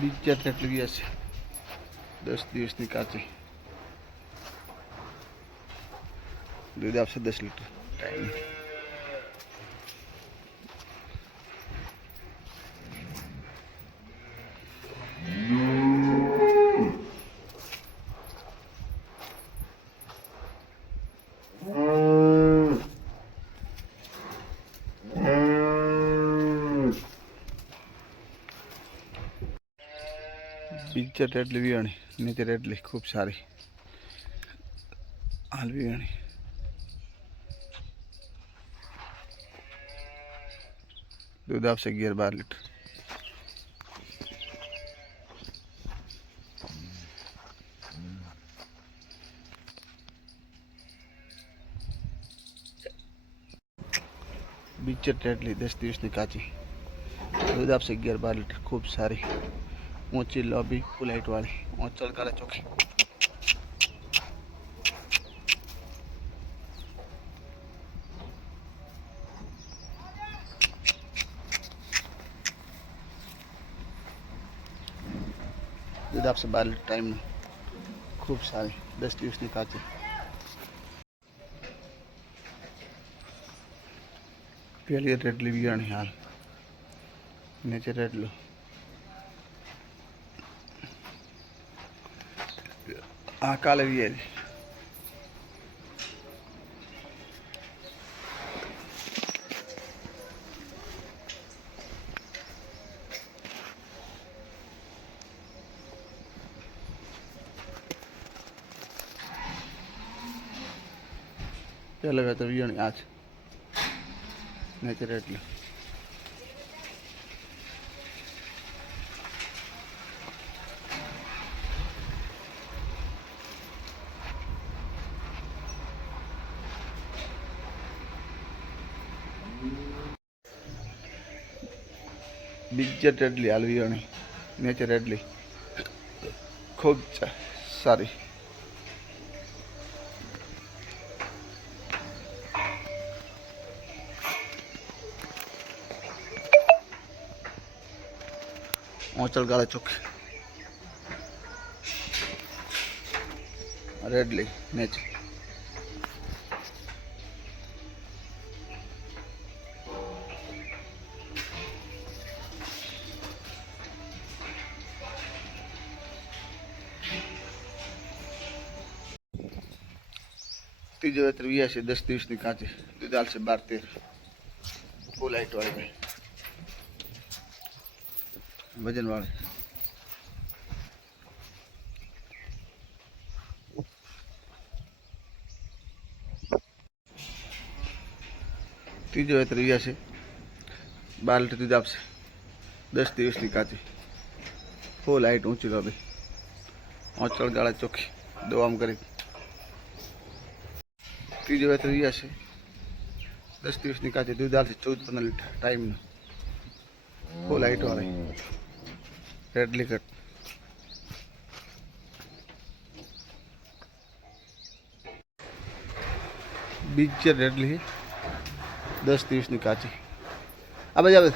બીજા કેટલી ગયા છે દસ દિવસની કાચી. દૂધ આપશે દસ લીટર. ટાઈમ બીજા એટલી વિયાણી નીચે એટલી ખૂબ સારી હાલ વિયાણી દૂધ આપશે અગિયાર બાર લીટર બીચર ટેટલી દસ દિવસની કાચી દૂધ આપશે અગિયાર બાર લીટર ખૂબ સારી ઊંચી લોબી ફૂલાઈટ વાળી ઊંચળ કાળે ચોખ્ખી દૂધ આપશે બાર લીટર ટાઈમનું ખૂબ સારી દસ દિવસની કાચી પેલી રેડલી વિયાણી હાલ નીચે રેડલું આ કાલે વિયારી પેલે હવે તો વિયાણી આ છે નીચે રેડલું બીજા રેડલી હાલ વિયાણી નીચે રેડલી ખૂબ ચા- સારી ઓચલ ગાળે ચોખ્ખી રેડલી નીચે ત્રીજો વ્યા છે દસ દિવસની કાંચી તો ચાલશે બાર તેર ફૂલ હાઈટ વાળી વજન વાળી ત્રીજો યાત્રા વ્યા છે બાર લીટર દૂધ આપશે દસ દિવસની કાચી ફૂલ લાઇટ ઊંચી લોબી ઓચળ ગાળા ચોખ્ખી દવામ કરી ત્રીજો વેતર રહ્યા છે દસ દિવસની કાચી દૂધ આવશે ચૌદ પંદર લીટર ટાઈમનું ફૂલ હાઈટ વાળી રેડ લીકટ બીજ રેડલી દસ દિવસની કાચી આ બાજુ આવે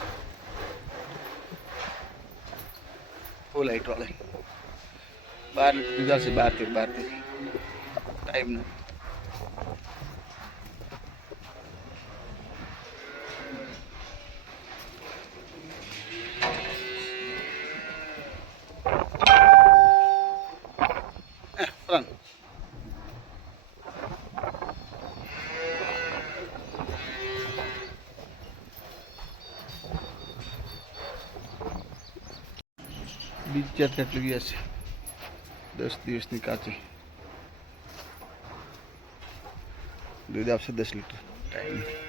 ફૂલ હાઈટ વાળી બાર લીટર દૂધ આવશે બાર તેર બાર તેર ટાઈમનું બીજા કેટલી ગયા છે. દસ દિવસની કાચી. દૂધ આપશે દસ લીટર. ટાઈમ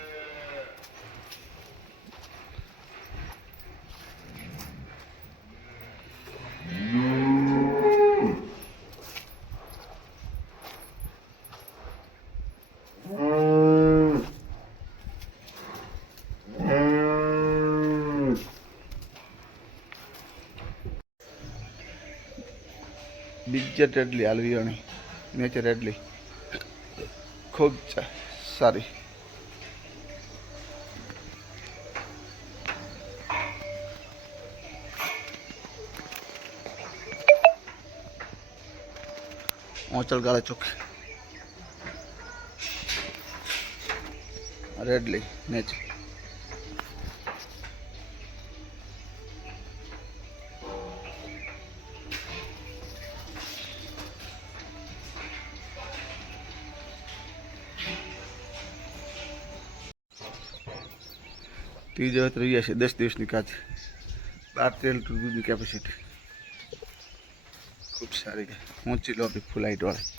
डिजर्ट रेडली आलवियोनी नेचर रेडली खूब सारी ओचल गाला चौक रेडली नेचर ત્રીજો રહ્યા છે, દસ દિવસની કાચ બાર તેલ દૂધની કેપેસિટી ખૂબ સારી પહોંચી લો આપણી ફૂલ હાઈટવાળી